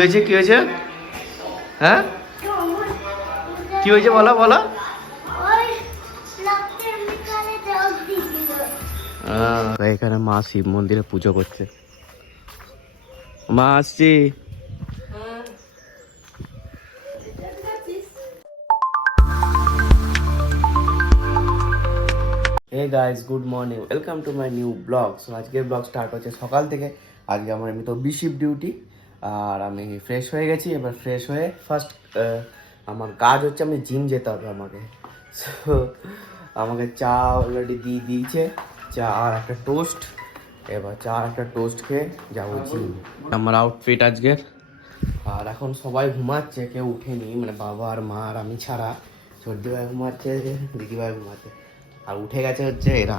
হয়েছে কি হয়েছে? হ্যাঁ কি হয়েছে বলো বলো। এখানে মা শিব মন্দিরে পুজো করছে। মা আসছি। Hey guys, good morning, welcome to my new blog. So আজকের ব্লগ স্টার্ট হচ্ছে সকাল থেকে। আজকে আমার এমনি তো বিশিপ ডিউটি, আর আমি ফ্রেশ হয়ে গেছি। এবার ফ্রেশ হয়ে ফার্স্ট আমার কাজ হচ্ছে, আমি জিম যেতে হবে আমাকে। সো আমাকে চা অলরেডি দিয়ে দিয়েছে, চা আর একটা টোস্ট। এবার চা আর একটা টোস্ট খেয়ে যাবো জিম। আমার আউটফিট আজকের। আর এখন সবাই ঘুমাচ্ছে, কেউ উঠেনি, মানে বাবা আর মা আর আমি ছাড়া। সর্দি ভাই ঘুমাচ্ছে, দিদিভাই ঘুমাচ্ছে, আর উঠে গেছে হচ্ছে এরা।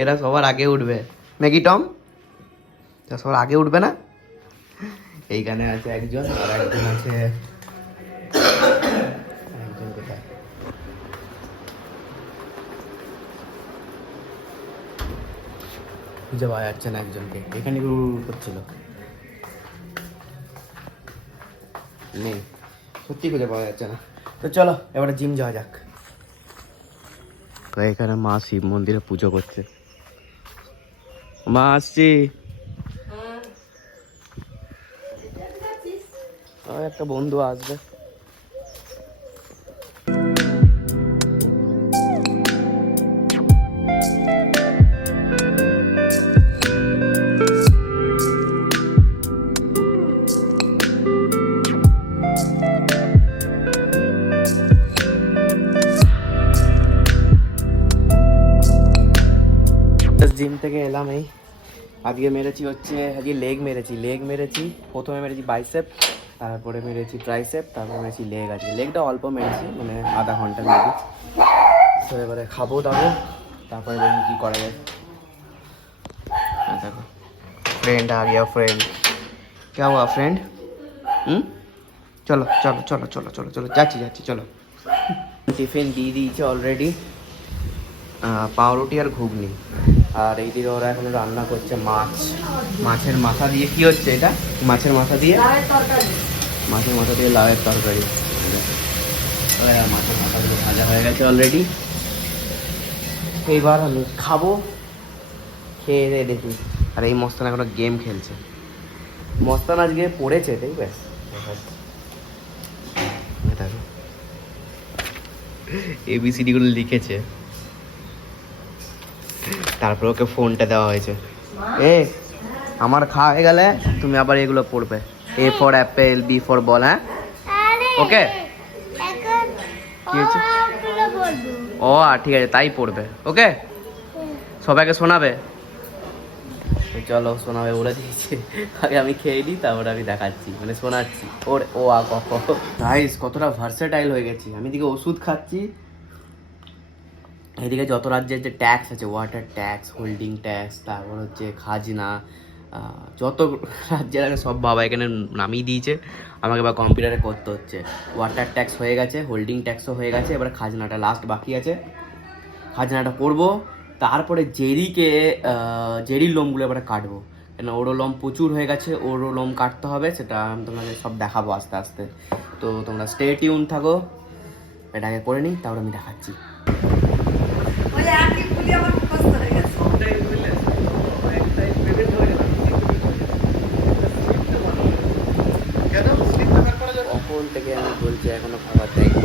এরা সবার আগে উঠবে। ম্যাগি টম সবার আগে উঠবে না? এইখানে আছে একজন, আর একজন আছে, একজন কোথায়? খুঁজে পাওয়া যাচ্ছে না একজনকে। এখানে করছিল, নেই, সত্যি খুঁজে পাওয়া যাচ্ছে না। তো চলো এবারে জিম যাওয়া যাক। এখানে মা শিব মন্দিরে পুজো করছে। মা আসছি। একটা বন্ধু আসবে। জিম থেকে এলাম, এই আজকে মেরেছি হচ্ছে, আজকে লেগ মেরেছি। প্রথমে মেরেছি বাইসেপ, তারপরে মেরেছি ট্রাইসেপ, তারপরে মেরেছি লেগ। আজকে লেগটা অল্প মেরেছি, মানে আধা ঘন্টা মেরেছি। তো এবারে খাবো দাবো, তারপরে দেখি কী করা যায়। দেখো फ्रेंड आ गया, फ्रेंड। क्या हुआ फ्रेंड? চলো চলো চলো চলো চলো চলো, যাচ্ছি যাচ্ছি, চলো। টিফিন দিয়ে দিয়েছে অলরেডি, পাউরুটি আর ঘুগনি। আর এইদিকে ওরা এখন রান্না করছে মাছ, মাছের মাথা দিয়ে। কি হচ্ছে এটা? মাছের মাথা দিয়ে লাউয়ের তরকারি। মাছের মাথা দিয়ে ভাজা হয়ে গেছে অলরেডি। এইবার আমি খাবো, খেয়ে দিয়ে দেখি। আর এই মস্তান এখনো গেম খেলছে। মস্তান আজকে পড়েছে, দেখবে ABCD গুলো লিখেছে, তারপর ওকে ফোনটা দেওয়া হয়েছে। আমার খাওয়া হয়ে গেলে তুমি আবার এগুলো পড়বে। A for Apple, B for ball. হ্যাঁ ওকে, কি হয়েছে? ও ঠিক আছে, তাই পড়বে। ওকে, সবাইকে শোনাবে। চলো শোনাবে, বলে দিয়েছে। আগে আমি খেয়ে নিই, তারপরে আমি দেখাচ্ছি, মানে শোনাচ্ছি ওর ও আ ক খ। গাইস কতটা ভার্সেটাইল হয়ে গেছি। আমি এদিকে ওষুধ খাচ্ছি, এদিকে যত রাজ্যের যে ট্যাক্স আছে, ওয়াটার ট্যাক্স, হোল্ডিং ট্যাক্স, তারপর হচ্ছে খাজনা, যত রাজ্যের আগে সব বাবা এখানে নামিয়ে দিয়েছে। আমাকে এবার কম্পিউটারে করতে হচ্ছে। ওয়াটার ট্যাক্স হয়ে গেছে, হোল্ডিং ট্যাক্সও হয়ে গেছে, এবার খাজনাটা লাস্ট বাকি আছে। খাজনাটা করবো, তারপরে জেরির লোমগুলো এবারে কাটবো, কেন ওরও লোম প্রচুর হয়ে গেছে। ওরও লোম কাটতে হবে, সেটা আমি তোমাকে সব দেখাবো আস্তে আস্তে। তো তোমরা স্টে টিউন থাকো, এটাকে করে নিই, তারপরে আমি দেখাচ্ছি। কখন থেকে আমি বলছি, এখনো খাবার দেয়নি।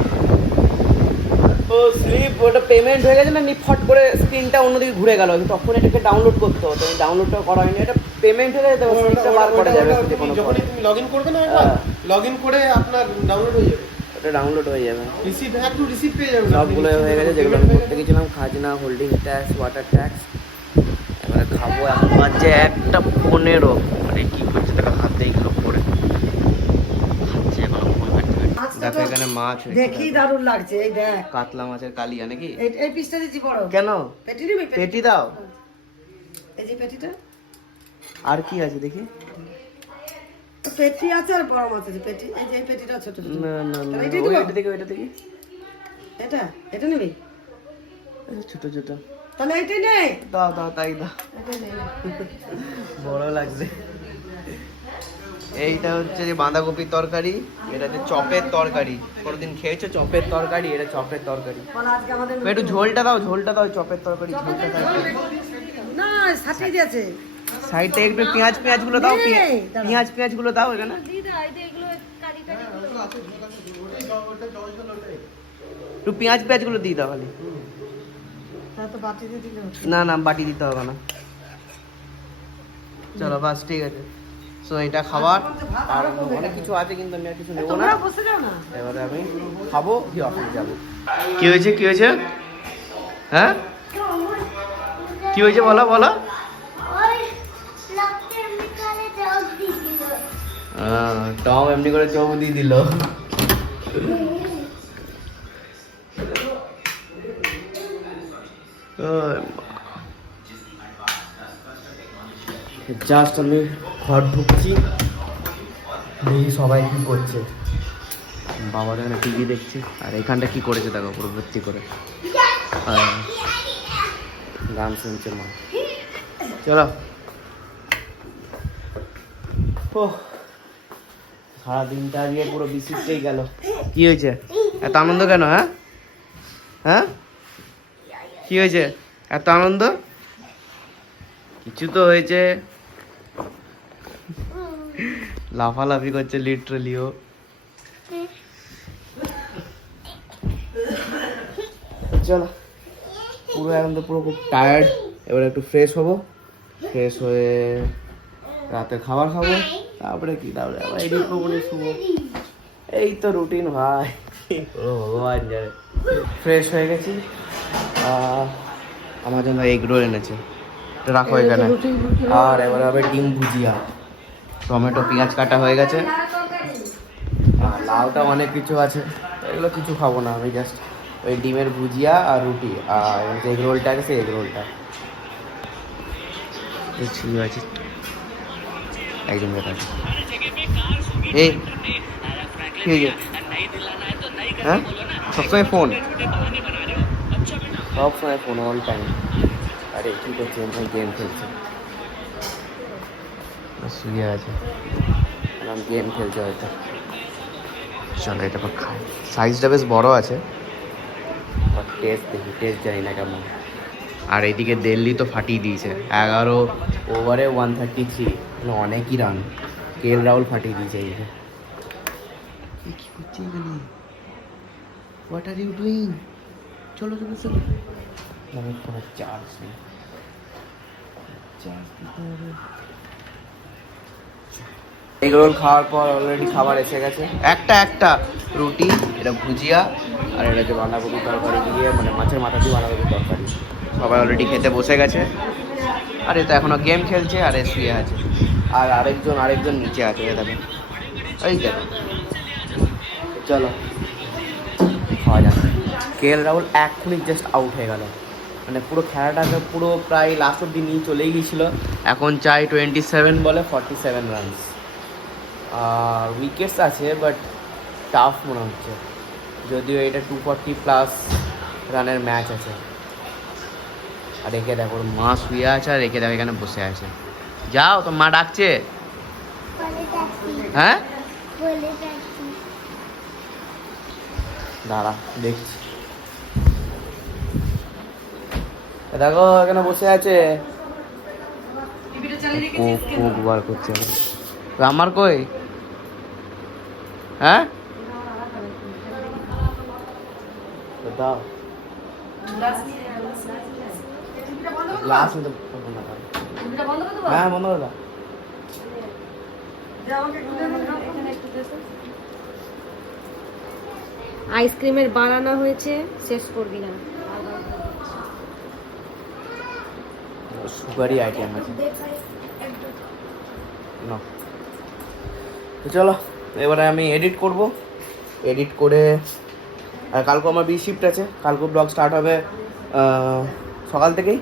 ও স্লিপ, ওটা পেমেন্ট হয়ে গেছে না, ফট করে স্ক্রিনটা অন্যদিকে ঘুরে গেল। তখন এটাকে ডাউনলোড করতে হতো, আমি ডাউনলোডটা করা হয়নি। এটা পেমেন্ট হয়ে গেছে, স্লিপটা বার করা যাবে। যখনই তুমি লগইন করবে না, একবার লগইন করে আপনার ডাউনলোড হয়ে যাবে। ওটা ডাউনলোড হয়ে যাবে, রিসিট একটু রিসিট পেয়ে যাবেন। সবগুলো হয়ে গেছে যেগুলো আমি করতে গেছিলাম। খাজনা, হোল্ডিং ট্যাক্স, ওয়াটার ট্যাক্স। এবারে খাবো। এখন বাজছে 1:15। মানে কি করছে দেখো, হাতে এইগুলো করে খাচ্ছে এখনো ফোন ঘাটতে। দেখো এখানে মাছ দেখি দারুণ লাগছে। এই দেখ, কাতলা মাছের কালিয়া নাকি? এই পিসটা দিচ্ছি বড়। কেন? পেটি নিবি? পেটি দাও। এই যে পেটিটা। আর কি আছে দেখি? পেটি আছে আর বড় মাছ আছে। পেটি, এই যে এই পেটিটা ছোট ছোট। না না না, ওইটা দেখি, ওইটা দেখি। এটা নিবি? ছোট ছোট। তাহলে এইটাই নেই। দাও দাও, তাই দাও। এটাই নেই। বড় লাগছে। এইটা হচ্ছে যে বাঁধাকপির তরকারি, এটা হচ্ছে চপের তরকারি। কোনোদিন খেয়েছো চপের তরকারি? এটা চপের তরকারি। আজকে আমাদের একটু ঝোলটা দাও, ঝোলটা দাও, চপের তরকারি ঝোলটা দাও। না সাথে দিয়েছে সাইডে একটু পেঁয়াজ গুলো দাও, পেঁয়াজ গুলো দাও এখানে। একটু পেঁয়াজ গুলো দিয়ে দাও খালি। তো বাটিতে দিলে না না বাটি দিতে হবে না। চলো বাস ঠিক আছে। সো এটা খাবার আর অনেক কিছু আছে কিন্তু আমি আর কিছু নেবো না। তোমরা বসে যাও না। এবারে আমি খাবো কি অফিস যাবো। কি হয়েছে কি হয়েছে? হ্যাঁ কি হয়েছে বলো বলো। টম এমনি করে চোখ দিয়ে দিল। জাস্ট আমি ঘর ঢুকছি, দেখি সবাই কি করছে। বাবার এখানে টিভি দেখছে আর এখানটা কি করেছে দেখো পুরো ভর্তি করে গান শুনছে মা। চলো ও সারাদিনটা আজকে পুরো বিচিত্রেই গেল। কি হয়েছে এত আনন্দ কেন? হ্যাঁ হ্যাঁ কি হয়েছে এত আনন্দ? কিছু তো হয়েছে। লাফালাফি করছে লিটারালিও। চলো পুরো এখন তো পুরো খুব টায়ার্ড। এবার একটু ফ্রেশ হবো, ফ্রেশ হয়ে রাতে খাবার খাবো, তারপরে কি তারপরে আবার এডিট করবো নিয়ে শুবো। এই তো রুটিন ভাই। ও ভগবান জানে। ফ্রেশ হয়ে গেছি, আমার জন্য এগ রোল এনেছে, এটা রাখো এখানে। আর এবার হবে ডিম ভুজিয়া, টমেটো পেঁয়াজ কাটা হয়ে গেছে, আর লাউটা অনেক কিছু আছে, এগুলো কিছু খাবো না আমি। জাস্ট ওই ডিমের ভুজিয়া আর রুটি আর যে এগ রোলটা আছে সেই এগ রোলটা ঠিক আছে। একদম ব্যাপার এই কি হয়েছে? হ্যাঁ সবসময় ফোন, সবসময় ফোন অল টাইম। আরে কী করছে? গেম খেলছে, শুয়ে আছে, গেম খেলছে হয়তো। চলো এটা খাই। সাইজটা বেশ বড় আছে, টেস্ট দেখি, টেস্ট জানি না কেমন। আর এইদিকে দিল্লি তো ফাটিয়ে দিয়েছে, 11 ওভারে 133, অনেকই রান। KL রাহুল ফাটিয়ে দিয়েছে। এইদিকে কি করছে এখানে? What are you doing? চলো চলো চলো। আমার ফোনে চার্জ নেই, চার্জ দিতে হবে। এগ রোল খাওয়ার পর অলরেডি খাবার এসে গেছে, একটা রুটি, এটা ভুজিয়া, আর এটা হচ্ছে বাঁধাকপি তরকারি দিয়ে, মানে মাছের মাথা দিয়ে বাঁধাকপি তরকারি। সবাই অলরেডি খেতে বসে গেছে, আর এ তো এখনো গেম খেলছে, আর এ শুয়ে আছে। আর আরেকজন নিচে আছে, এ দেখো, এই দেখো। চলো খাওয়া যাক। KL রাহুল এক্ষুনি জাস্ট আউট হয়ে গেল, মানে পুরো খেলাটাকে পুরো প্রায় লাস্ট অব্দি নিয়ে চলেই গিয়েছিল। এখন চাই 27 বলে 47 রানস। আর উইকেটস আছে বাট টাফ মনে হচ্ছে, যদিও এটা 240+ রানের ম্যাচ আছে। আর একে দেখো মা শুয়ে আছে, আর একে দেখো এখানে বসে আছে। যাও তো মা ডাকছে। হ্যাঁ দাঁড়া দেখছি, দেখো এখানে বসে আছে, কোক বার করছে। আমার কই? হ্যাঁ দাও গ্লাস নিতে। হ্যাঁ বন্ধ করে দাও। আইসক্রিমের বানানো হয়েছে, শেষ করবি না। সুগারি আইটেম আছে না। তো চলো এবারে আমি এডিট করব, এডিট করে, আর কালকে আমার বি শিফট আছে, কালকে ব্লগ স্টার্ট হবে সকাল থেকেই।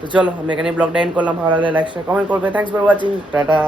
তো চলো আমি এখানে ব্লগটা এন্ড করলাম। ভালো লাগলে লাইক শেয়ার কমেন্ট করবে। Thanks for watching, tata.